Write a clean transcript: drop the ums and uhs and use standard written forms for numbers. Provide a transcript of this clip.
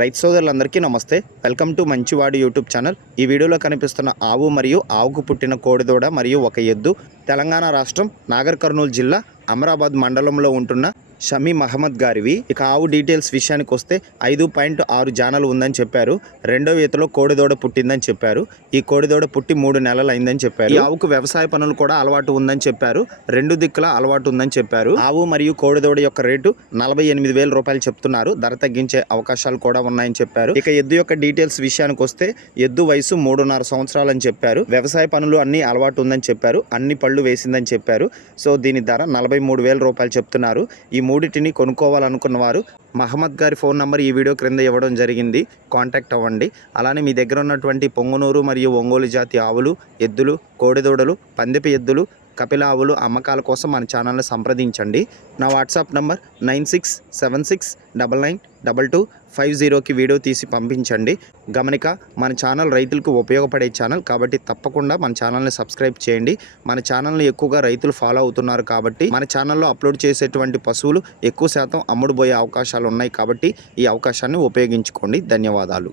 రైతు సోదరులందరికీ నమస్తే. వెల్కమ్ టు మంచివాడు యూట్యూబ్ ఛానల్. ఈ వీడియోలో కనిపిస్తున్న ఆవు మరియు ఆవుకు పుట్టిన కోడిదూడ మరియు ఒక ఎద్దు తెలంగాణ రాష్ట్రం నాగర్ కర్నూలు జిల్లా అమరాబాద్ మండలంలో ఉంటున్న షమీ మహమ్మద్ గారివి. ఇక ఆవు డీటెయిల్స్ విషయానికి వస్తే 5.6 జానలు ఉందని చెప్పారు. రెండో ఈతలో కోడిదూడ పుట్టిందని చెప్పారు. ఈ కోడిదూడ పుట్టి 3 నెలలు అయిందని చెప్పారు. ఈ ఆవుకు వ్యవసాయ పనులు కూడా అలవాటు ఉందని చెప్పారు. రెండు దిక్కుల అలవాటు ఉందని చెప్పారు. ఆవు మరియు కోడిదూడ యొక్క రేటు 48,000 రూపాయలు చెప్తున్నారు. ధర తగ్గించే అవకాశాలు కూడా ఉన్నాయని చెప్పారు. ఇక ఎద్దు యొక్క డీటెయిల్స్ విషయానికి వస్తే ఎద్దు వయసు 3.5 సంవత్సరాలు అని చెప్పారు. వ్యవసాయ పనులు అన్ని అలవాటు ఉందని చెప్పారు. అన్ని పళ్ళు వేసిందని చెప్పారు. సో దీని ధర 43,000 రూపాయలు చెప్తున్నారు. ఈ మూడిటిని కొనుక్కోవాలనుకున్న వారు మహమ్మద్ గారి ఫోన్ నంబర్ ఈ వీడియో క్రింద ఇవ్వడం జరిగింది. కాంటాక్ట్ అవ్వండి. అలానే మీ దగ్గర ఉన్నటువంటి పొంగునూరు మరియు ఒంగోలు జాతి ఆవులు, ఎద్దులు, కోడిదూడలు, పందిపి ఎద్దులు, కపిల ఆవులు అమ్మకాల కోసం మన ఛానల్ని సంప్రదించండి. నా వాట్సాప్ నంబర్ 9676992250కి వీడియో తీసి పంపించండి. గమనిక, మన ఛానల్ రైతులకు ఉపయోగపడే ఛానల్ కాబట్టి తప్పకుండా మన ఛానల్ని సబ్స్క్రైబ్ చేయండి. మన ఛానల్ని ఎక్కువగా రైతులు ఫాలో అవుతున్నారు కాబట్టి మన ఛానల్లో అప్లోడ్ చేసేటువంటి పశువులు ఎక్కువ శాతం అమ్ముడుపోయే అవకాశాలు ఉన్నాయి కాబట్టి ఈ అవకాశాన్ని ఉపయోగించుకోండి. ధన్యవాదాలు.